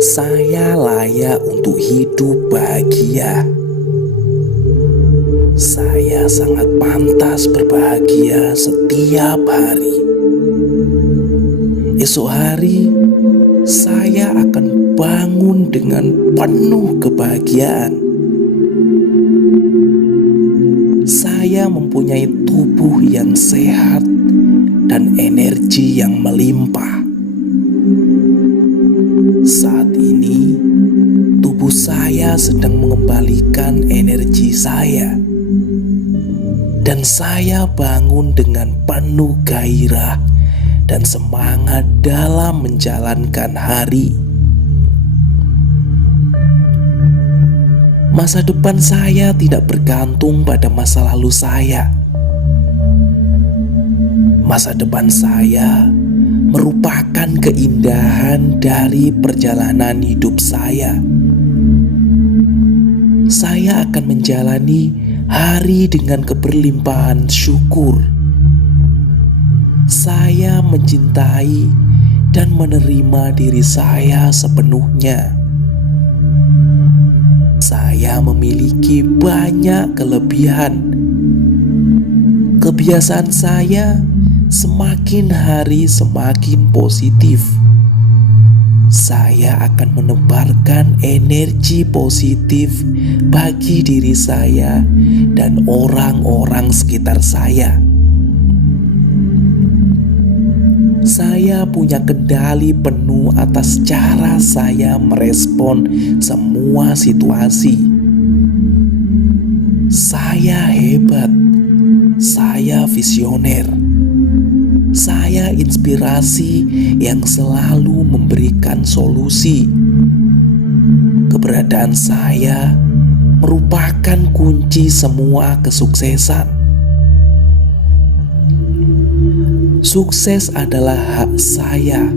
Saya layak untuk hidup bahagia. Saya sangat pantas berbahagia setiap hari. Esok hari, saya akan bangun dengan penuh kebahagiaan. Saya mempunyai tubuh yang sehat dan energi yang melimpah. Saat ini, tubuh saya sedang mengembalikan energi saya, dan saya bangun dengan penuh gairah dan semangat dalam menjalankan hari. Masa depan saya tidak bergantung pada masa lalu saya. Masa depan saya merupakan keindahan dari perjalanan hidup saya. Saya akan menjalani hari dengan keberlimpahan syukur. Saya mencintai dan menerima diri saya sepenuhnya. Saya memiliki banyak kelebihan. Kebiasaan saya semakin hari semakin positif. Saya akan menebarkan energi positif bagi diri saya dan orang-orang sekitar saya. Saya punya kendali penuh atas cara saya merespon semua situasi. Saya hebat. Saya visioner. Saya inspirasi yang selalu memberikan solusi. Keberadaan saya merupakan kunci semua kesuksesan. Sukses adalah hak saya.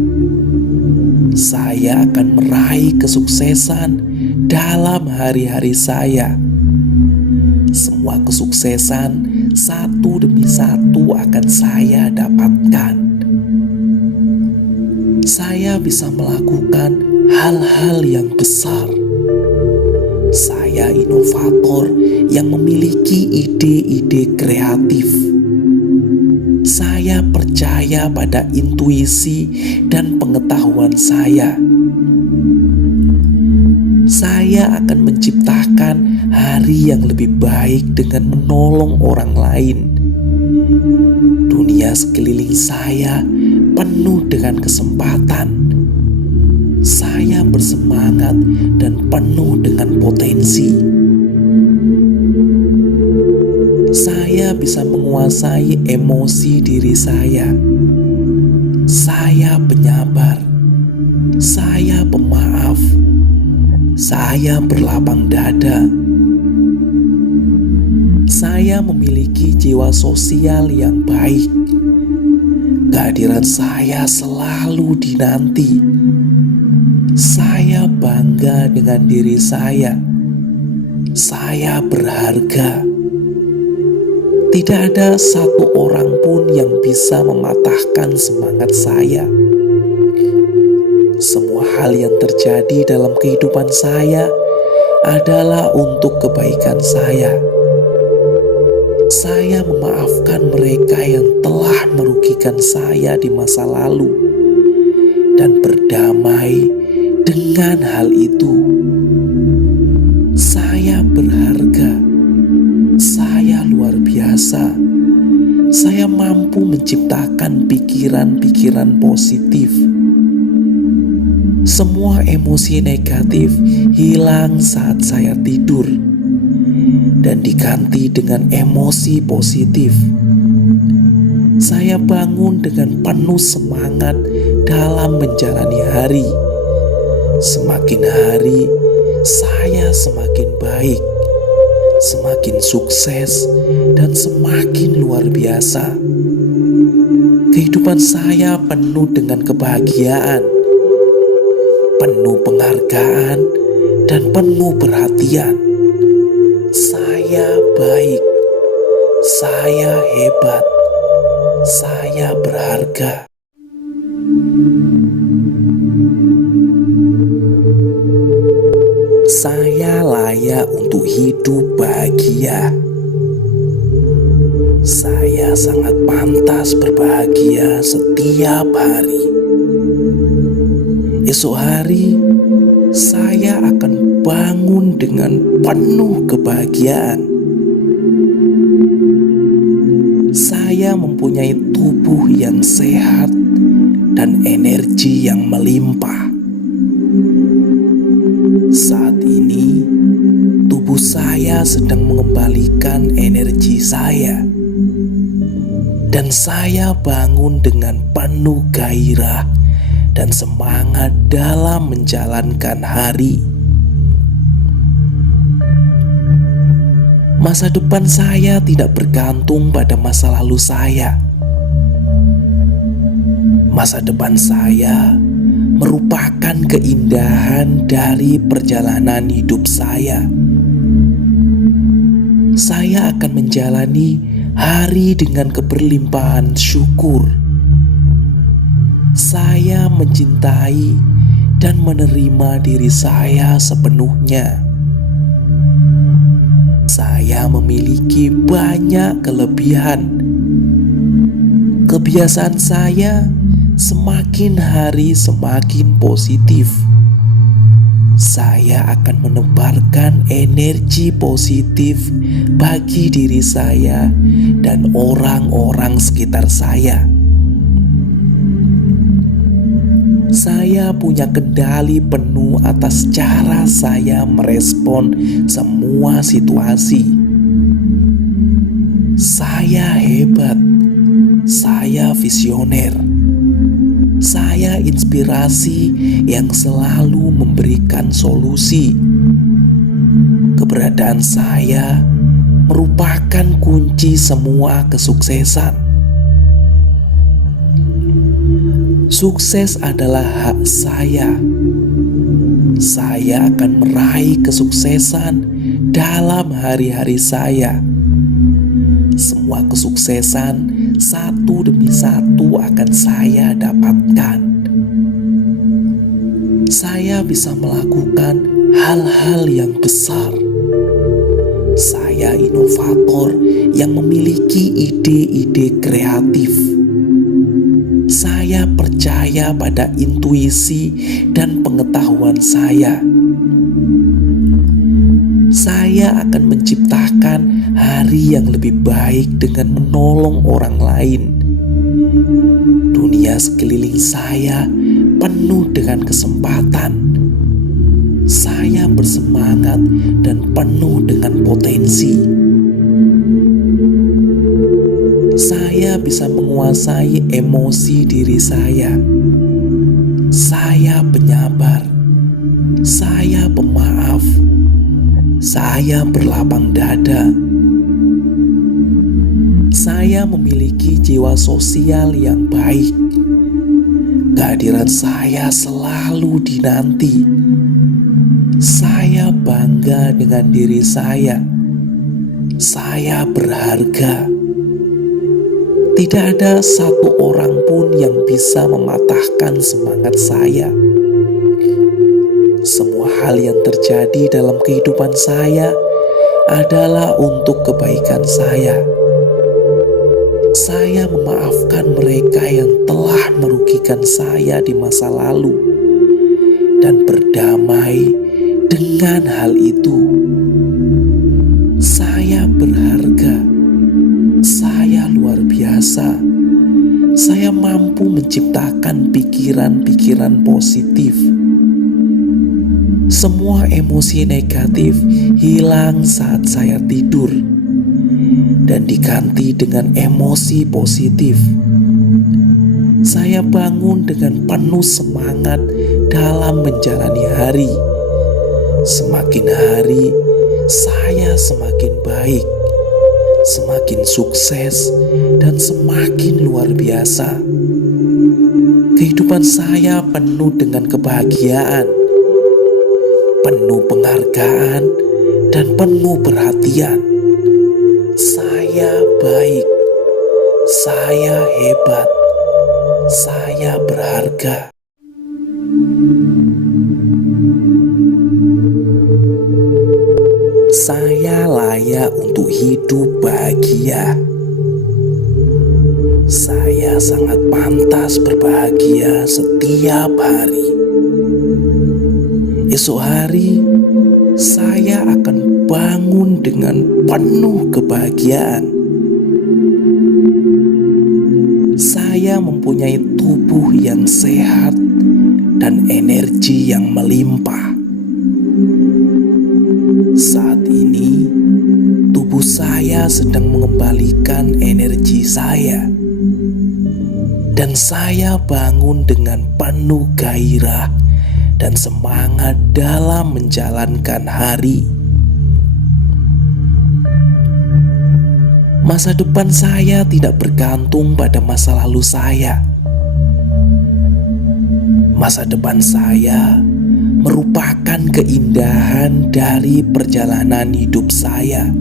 Saya akan meraih kesuksesan dalam hari-hari saya. Semua kesuksesan satu demi satu akan saya dapatkan. Saya bisa melakukan hal-hal yang besar. Saya inovator yang memiliki ide-ide kreatif. Saya percaya pada intuisi dan pengetahuan saya. Saya akan menciptakan hari yang lebih baik dengan menolong orang lain. Dunia sekeliling saya penuh dengan kesempatan. Saya bersemangat dan penuh dengan potensi. Saya bisa menguasai emosi diri saya. Saya penyabar. Saya pemaaf. Saya berlapang dada. Saya memiliki jiwa sosial yang baik. Kehadiran saya selalu dinanti. Saya bangga dengan diri saya. Saya berharga. Tidak ada satu orang pun yang bisa mematahkan semangat saya. Semua hal yang terjadi dalam kehidupan saya adalah untuk kebaikan saya. Saya memaafkan mereka yang telah merugikan saya di masa lalu dan berdamai dengan hal itu. Saya berharga. Saya luar biasa. Saya mampu menciptakan pikiran-pikiran positif. Semua emosi negatif hilang saat saya tidur dan diganti dengan emosi positif. Saya bangun dengan penuh semangat dalam menjalani hari. Semakin hari, saya semakin baik, semakin sukses, dan semakin luar biasa. Kehidupan saya penuh dengan kebahagiaan, penuh penghargaan, dan penuh perhatian. Saya baik, saya hebat, Saya berharga. Saya layak untuk hidup bahagia. Saya sangat pantas berbahagia setiap hari. Esok hari, saya akan bangun dengan penuh kebahagiaan. Saya mempunyai tubuh yang sehat dan energi yang melimpah. Saat ini, tubuh saya sedang mengembalikan energi saya, dan saya bangun dengan penuh gairah dan semangat dalam menjalankan hari. Masa depan saya tidak bergantung pada masa lalu saya. Masa depan saya merupakan keindahan dari perjalanan hidup saya. Saya akan menjalani hari dengan keberlimpahan syukur. Saya mencintai dan menerima diri saya sepenuhnya. Saya memiliki banyak kelebihan. Kebiasaan saya semakin hari semakin positif. Saya akan menebarkan energi positif bagi diri saya dan orang-orang sekitar saya. Saya punya kendali penuh atas cara saya merespon semua situasi. Saya hebat. Saya visioner. Saya inspirasi yang selalu memberikan solusi. Keberadaan saya merupakan kunci semua kesuksesan. Sukses adalah hak saya. Saya akan meraih kesuksesan dalam hari-hari saya. Semua kesuksesan satu demi satu akan saya dapatkan. Saya bisa melakukan hal-hal yang besar. Saya inovator yang memiliki ide-ide kreatif. Saya percaya pada intuisi dan pengetahuan saya. Saya akan menciptakan hari yang lebih baik dengan menolong orang lain. Dunia sekeliling saya penuh dengan kesempatan. Saya bersemangat dan penuh dengan potensi. Saya bisa menguasai emosi diri saya. Saya penyabar. Saya pemaaf. Saya berlapang dada. Saya memiliki jiwa sosial yang baik. Kehadiran saya selalu dinanti. Saya bangga dengan diri saya. Saya berharga. Tidak ada satu orang pun yang bisa mematahkan semangat saya. Semua hal yang terjadi dalam kehidupan saya adalah untuk kebaikan saya. Saya memaafkan mereka yang telah merugikan saya di masa lalu dan berdamai dengan hal itu. Saya berharga. Saya luar biasa. Saya mampu menciptakan pikiran-pikiran positif. Semua emosi negatif hilang saat saya tidur dan diganti dengan emosi positif. Saya bangun dengan penuh semangat dalam menjalani hari. Semakin hari, saya semakin baik, semakin sukses, dan semakin luar biasa. Kehidupan saya penuh dengan kebahagiaan, penuh penghargaan, dan penuh perhatian. Saya baik, Saya hebat, saya berharga. Saya layak untuk hidup bahagia. Saya sangat pantas berbahagia setiap hari. Esok hari, saya akan bangun dengan penuh kebahagiaan. Saya mempunyai tubuh yang sehat dan energi yang melimpah. Saat ini, tubuh saya sedang mengembalikan energi saya, dan saya bangun dengan penuh gairah dan semangat dalam menjalankan hari. Masa depan saya tidak bergantung pada masa lalu saya. Masa depan saya merupakan keindahan dari perjalanan hidup saya.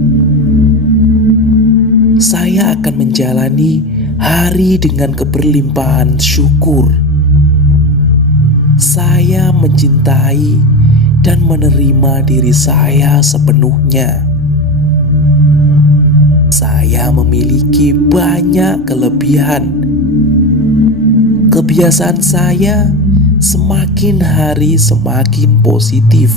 Saya akan menjalani hari dengan keberlimpahan syukur. Saya mencintai dan menerima diri saya sepenuhnya. Saya memiliki banyak kelebihan. Kebiasaan saya semakin hari semakin positif.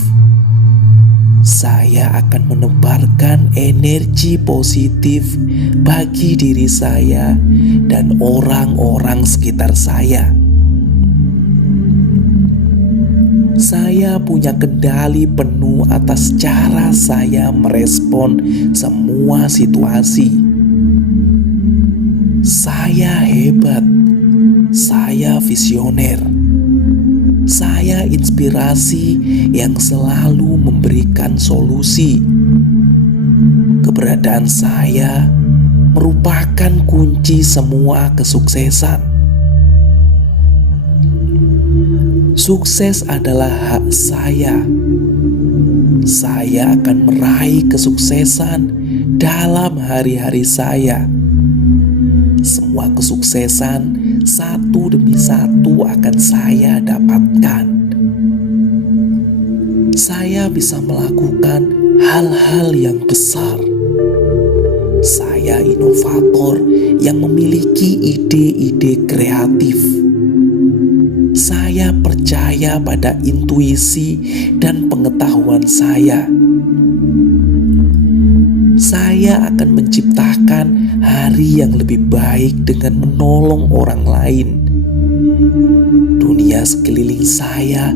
Saya akan menebarkan energi positif bagi diri saya dan orang-orang sekitar saya. Saya punya kendali penuh atas cara saya merespon semua situasi. Saya hebat, saya visioner, saya inspirasi yang selalu memberikan solusi. Keberadaan saya merupakan kunci semua kesuksesan. Sukses adalah hak saya. Saya akan meraih kesuksesan dalam hari-hari saya. Semua kesuksesan satu demi satu akan saya dapatkan. Saya bisa melakukan hal-hal yang besar. Saya inovator yang memiliki ide-ide kreatif. Saya percaya pada intuisi dan pengetahuan saya. Saya akan menciptakan hari yang lebih baik dengan menolong orang lain. Dunia sekeliling saya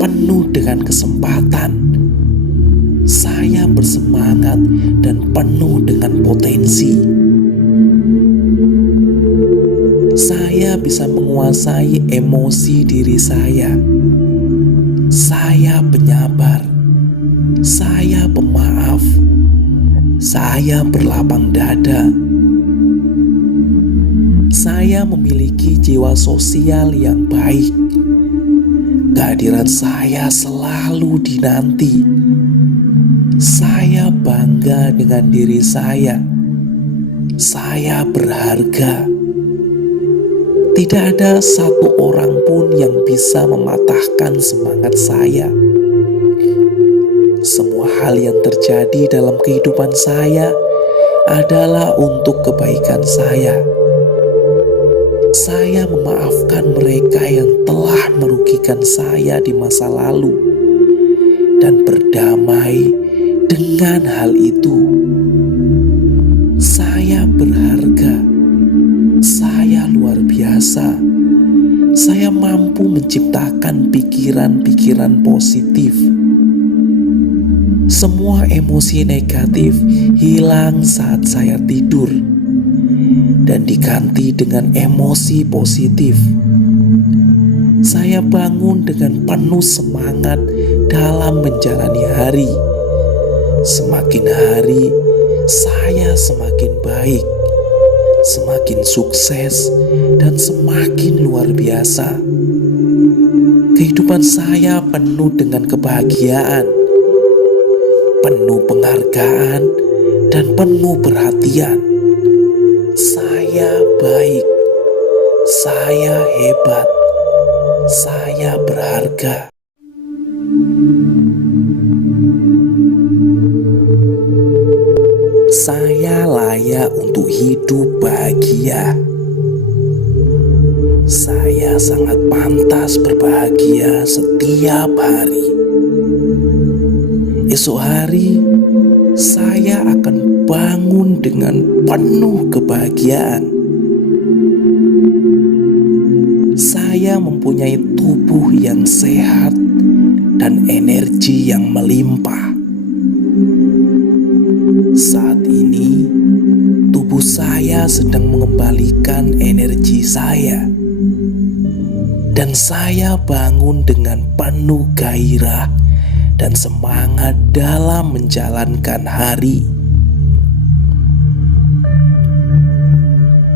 penuh dengan kesempatan. Saya bersemangat dan penuh dengan potensi. Saya bisa menguasai emosi diri saya. Saya penyabar. Saya pemaaf. Saya berlapang dada. Saya memiliki jiwa sosial yang baik. Kehadiran saya selalu dinanti. Saya bangga dengan diri saya. Saya berharga. Tidak ada satu orang pun yang bisa mematahkan semangat saya. Semua hal yang terjadi dalam kehidupan saya adalah untuk kebaikan saya. Saya memaafkan mereka yang telah merugikan saya di masa lalu dan berdamai dengan hal itu. Saya berharga. Saya luar biasa. Saya mampu menciptakan pikiran-pikiran positif. Semua emosi negatif hilang saat saya tidur dan diganti dengan emosi positif. Saya bangun dengan penuh semangat dalam menjalani hari. Semakin hari, saya semakin baik, semakin sukses, dan semakin luar biasa. Kehidupan saya penuh dengan kebahagiaan, penuh penghargaan, dan penuh perhatian. Saya Saya baik, saya hebat, saya berharga. Saya layak untuk hidup bahagia. Saya sangat pantas berbahagia setiap hari. Esok hari, saya akan bangun dengan penuh kebahagiaan. Saya mempunyai tubuh yang sehat dan energi yang melimpah. Saat ini, tubuh saya sedang mengembalikan energi saya, dan saya bangun dengan penuh gairah dan semangat dalam menjalankan hari.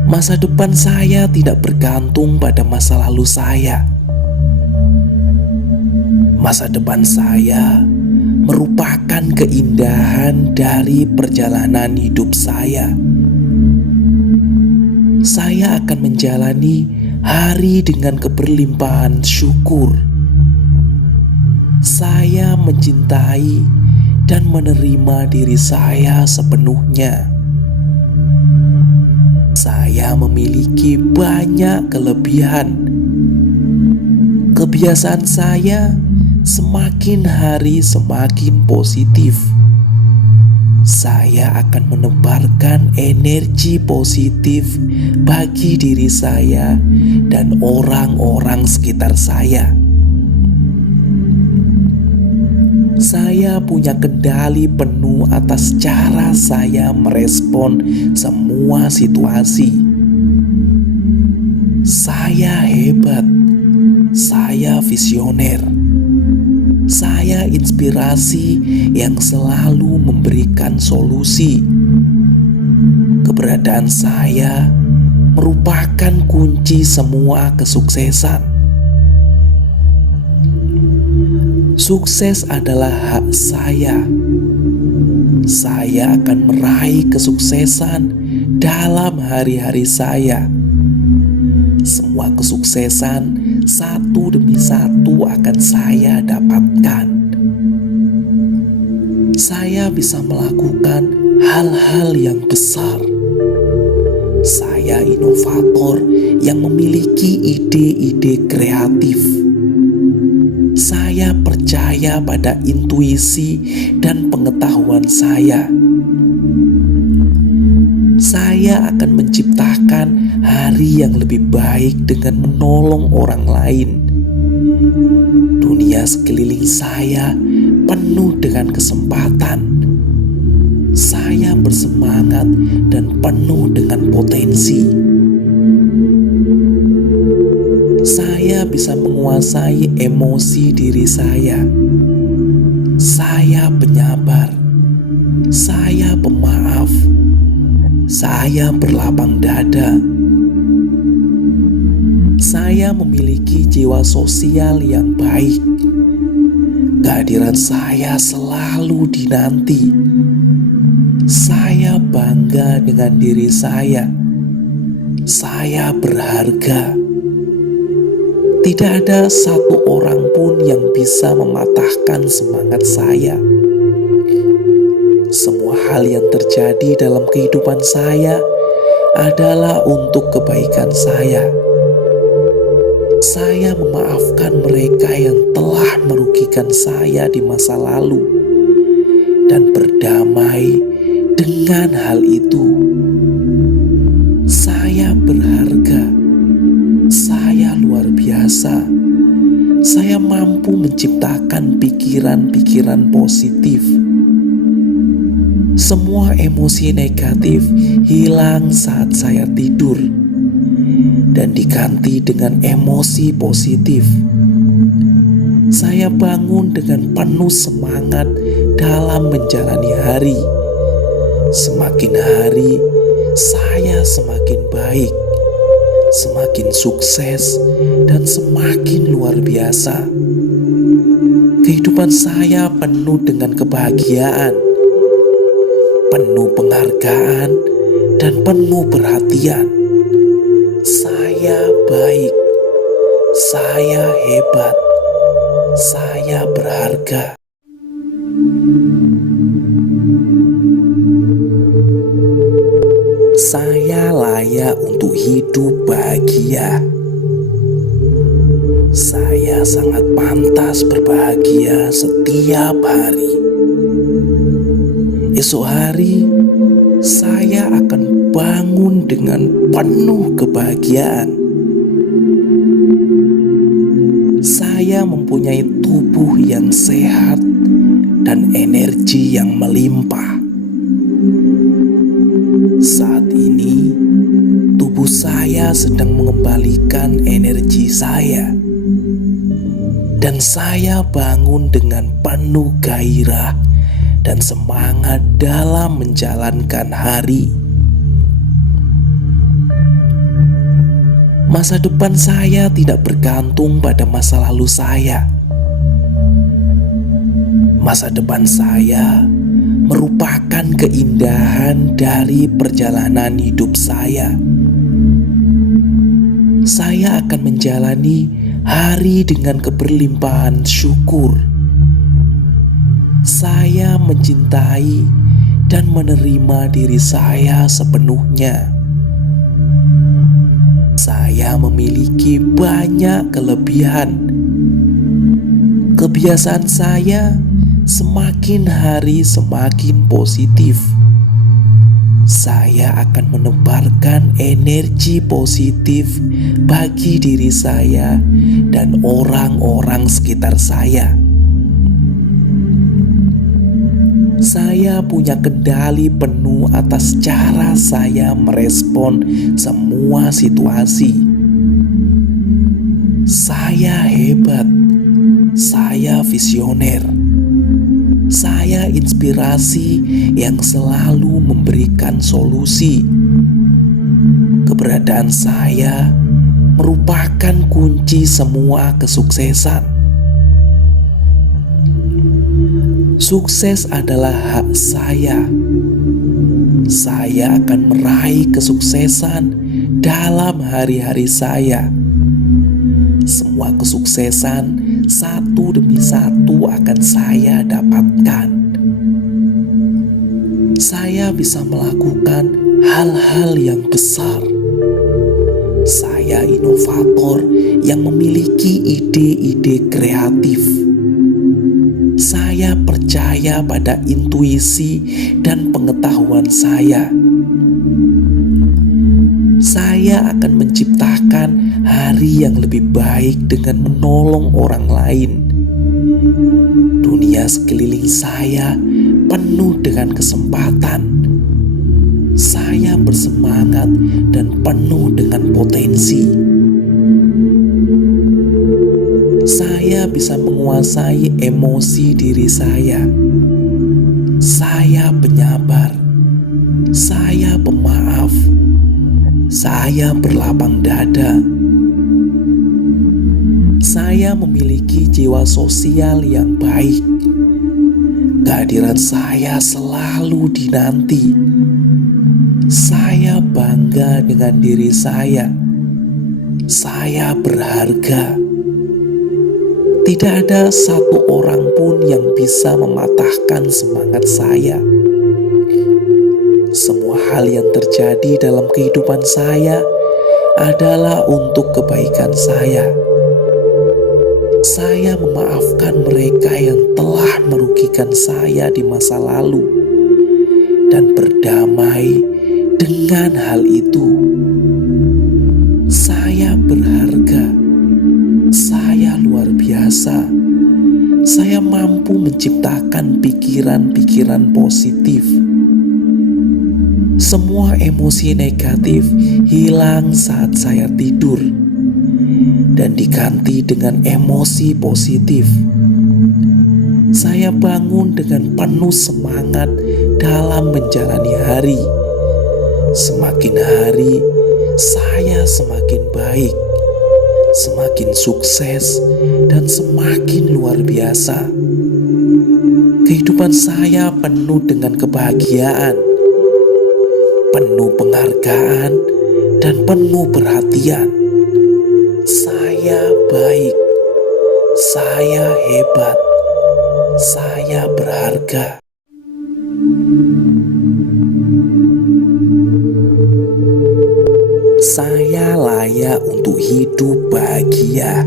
Masa depan saya tidak bergantung pada masa lalu saya. Masa depan saya merupakan keindahan dari perjalanan hidup saya. Saya akan menjalani hari dengan keberlimpahan syukur. Saya mencintai dan menerima diri saya sepenuhnya. Saya memiliki banyak kelebihan. Kebiasaan saya semakin hari semakin positif. Saya akan menebarkan energi positif bagi diri saya dan orang-orang sekitar saya. Saya punya kendali penuh atas cara saya merespon semua situasi. Saya hebat, saya visioner. Saya inspirasi yang selalu memberikan solusi. Keberadaan saya merupakan kunci semua kesuksesan. Sukses adalah hak saya. Saya akan meraih kesuksesan dalam hari-hari saya. Semua kesuksesan satu demi satu akan saya dapatkan. Saya bisa melakukan hal-hal yang besar. Saya inovator yang memiliki ide-ide kreatif. Saya percaya pada intuisi dan pengetahuan saya. Saya akan menciptakan hari yang lebih baik dengan menolong orang lain. Dunia sekeliling saya penuh dengan kesempatan. Saya bersemangat dan penuh dengan potensi. Saya bisa menguasai emosi diri saya. Saya penyabar. Saya pemaaf. Saya berlapang dada. Saya memiliki jiwa sosial yang baik. Kehadiran saya selalu dinanti. Saya bangga dengan diri saya. Saya berharga. Tidak ada satu orang pun yang bisa mematahkan semangat saya. Semua hal yang terjadi dalam kehidupan saya adalah untuk kebaikan saya. Saya memaafkan mereka yang telah merugikan saya di masa lalu dan berdamai dengan hal itu. Saya berharga. Saya luar biasa. Saya mampu menciptakan pikiran-pikiran positif. Semua emosi negatif hilang saat saya tidur dan diganti dengan emosi positif. Saya bangun dengan penuh semangat dalam menjalani hari. Semakin hari, saya semakin baik, semakin sukses, dan semakin luar biasa. Kehidupan saya penuh dengan kebahagiaan, penuh penghargaan, dan penuh perhatian. Saya baik, saya hebat, saya berharga. Saya layak untuk hidup bahagia. Saya sangat pantas berbahagia setiap hari. Esok hari, saya akan bangun dengan penuh kebahagiaan. Saya mempunyai tubuh yang sehat dan energi yang melimpah. Saat ini, tubuh saya sedang mengembalikan energi saya, dan saya bangun dengan penuh gairah dan semangat dalam menjalankan hari. Masa depan saya tidak bergantung pada masa lalu saya. Masa depan saya merupakan keindahan dari perjalanan hidup saya. Saya akan menjalani hari dengan keberlimpahan syukur. Saya mencintai dan menerima diri saya sepenuhnya. Saya memiliki banyak kelebihan. Kebiasaan saya semakin hari semakin positif. Saya akan menebarkan energi positif bagi diri saya dan orang-orang sekitar saya. Saya punya kendali penuh atas cara saya merespon semua situasi. Saya hebat, saya visioner. Saya inspirasi yang selalu memberikan solusi. Keberadaan saya merupakan kunci semua kesuksesan. Sukses adalah hak saya. Saya akan meraih kesuksesan dalam hari-hari saya. Semua kesuksesan satu demi satu akan saya dapatkan. Saya bisa melakukan hal-hal yang besar. Saya inovator yang memiliki ide-ide kreatif. Saya percaya pada intuisi dan pengetahuan saya. Saya akan menciptakan hari yang lebih baik dengan menolong orang lain. Dunia sekeliling saya penuh dengan kesempatan. Saya bersemangat dan penuh dengan potensi. Saya bisa menguasai emosi diri saya. Saya penyabar. Saya pemaaf. Saya berlapang dada. Saya memiliki jiwa sosial yang baik. Kehadiran saya selalu dinanti. Saya bangga dengan diri saya. Saya berharga. Tidak ada satu orang pun yang bisa mematahkan semangat saya. Semua hal yang terjadi dalam kehidupan saya adalah untuk kebaikan saya. Saya memaafkan mereka yang telah merugikan saya di masa lalu dan berdamai dengan hal itu. Saya berharga. Saya luar biasa. Saya mampu menciptakan pikiran-pikiran positif. Semua emosi negatif hilang saat saya tidur dan diganti dengan emosi positif. Saya bangun dengan penuh semangat dalam menjalani hari. Semakin hari, saya semakin baik, semakin sukses, dan semakin luar biasa. Kehidupan saya penuh dengan kebahagiaan, penuh penghargaan, dan penuh perhatian. Saya baik, saya hebat, saya berharga. Saya layak untuk hidup bahagia.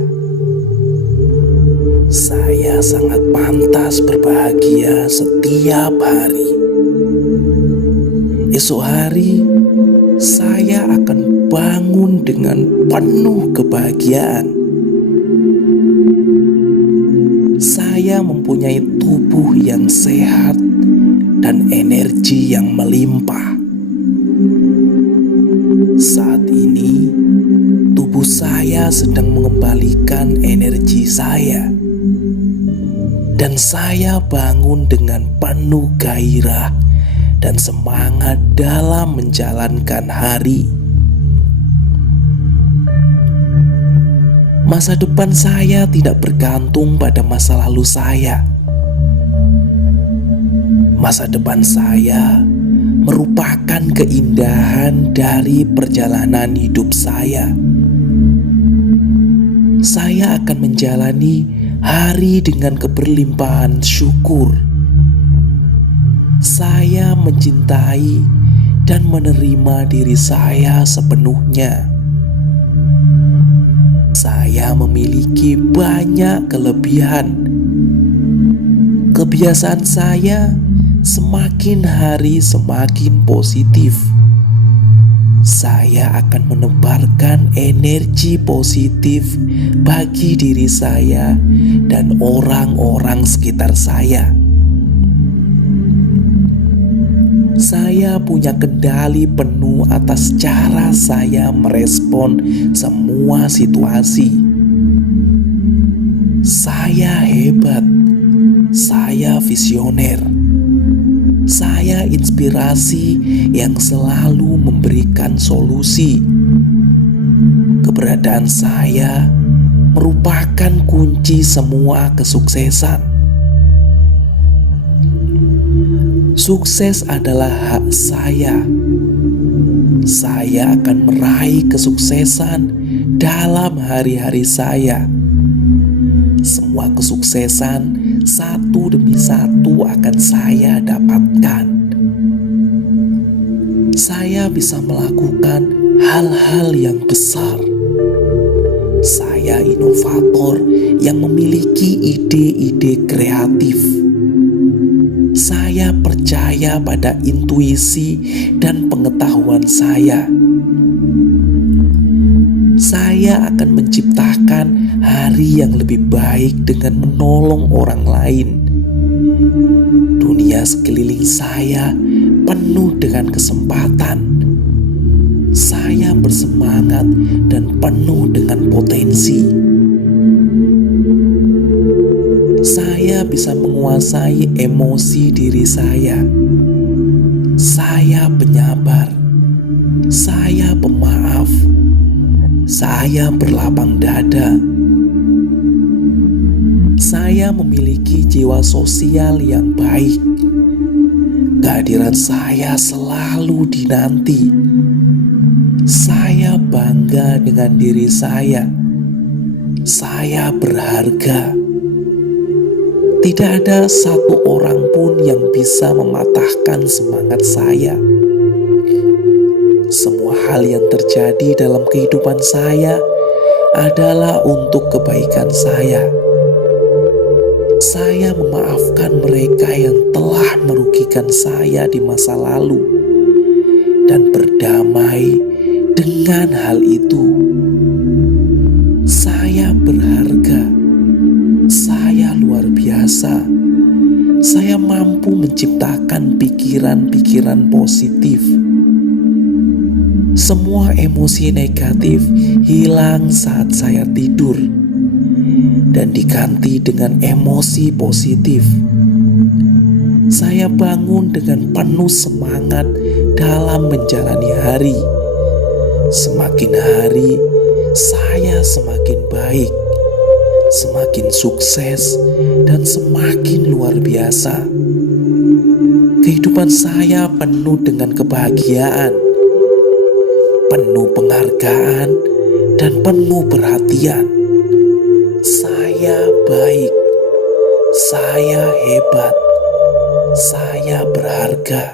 Saya sangat pantas berbahagia setiap hari. Esok hari, saya akan bangun dengan penuh kebahagiaan. Saya mempunyai tubuh yang sehat dan energi yang melimpah. Saat ini, tubuh saya sedang mengembalikan energi saya, dan saya bangun dengan penuh gairah dan semangat dalam menjalankan hari. Masa depan saya tidak bergantung pada masa lalu saya. Masa depan saya merupakan keindahan dari perjalanan hidup saya. Saya akan menjalani hari dengan keberlimpahan syukur. Saya mencintai dan menerima diri saya sepenuhnya. Saya memiliki banyak kelebihan. Kebiasaan saya semakin hari semakin positif. Saya akan menebarkan energi positif bagi diri saya dan orang-orang sekitar saya. Saya punya kendali penuh atas cara saya merespon semua situasi. Saya hebat, saya visioner. Saya inspirasi yang selalu memberikan solusi. Keberadaan saya merupakan kunci semua kesuksesan. Sukses adalah hak saya. Saya akan meraih kesuksesan dalam hari-hari saya. Semua kesuksesan satu demi satu akan saya dapatkan. Saya bisa melakukan hal-hal yang besar. Saya inovator yang memiliki ide-ide kreatif. Saya percaya pada intuisi dan pengetahuan saya. Saya akan menciptakan hari yang lebih baik dengan menolong orang lain. Dunia sekeliling saya penuh dengan kesempatan. Saya bersemangat dan penuh dengan potensi. Saya bisa menguasai emosi diri saya. Saya penyabar. Saya pemaaf. Saya berlapang dada. Saya memiliki jiwa sosial yang baik. Kehadiran saya selalu dinanti. Saya bangga dengan diri saya. Saya berharga. Tidak ada satu orang pun yang bisa mematahkan semangat saya. Semua hal yang terjadi dalam kehidupan saya adalah untuk kebaikan saya. Saya memaafkan mereka yang telah merugikan saya di masa lalu dan berdamai dengan hal itu. Saya berharga. Saya luar biasa. Saya mampu menciptakan pikiran-pikiran positif. Semua emosi negatif hilang saat saya tidur dan diganti dengan emosi positif. Saya bangun dengan penuh semangat dalam menjalani hari. Semakin hari, saya semakin baik, semakin sukses, dan semakin luar biasa. Kehidupan saya penuh dengan kebahagiaan. penuh penghargaan dan penuh perhatian. Saya baik, saya hebat, saya berharga.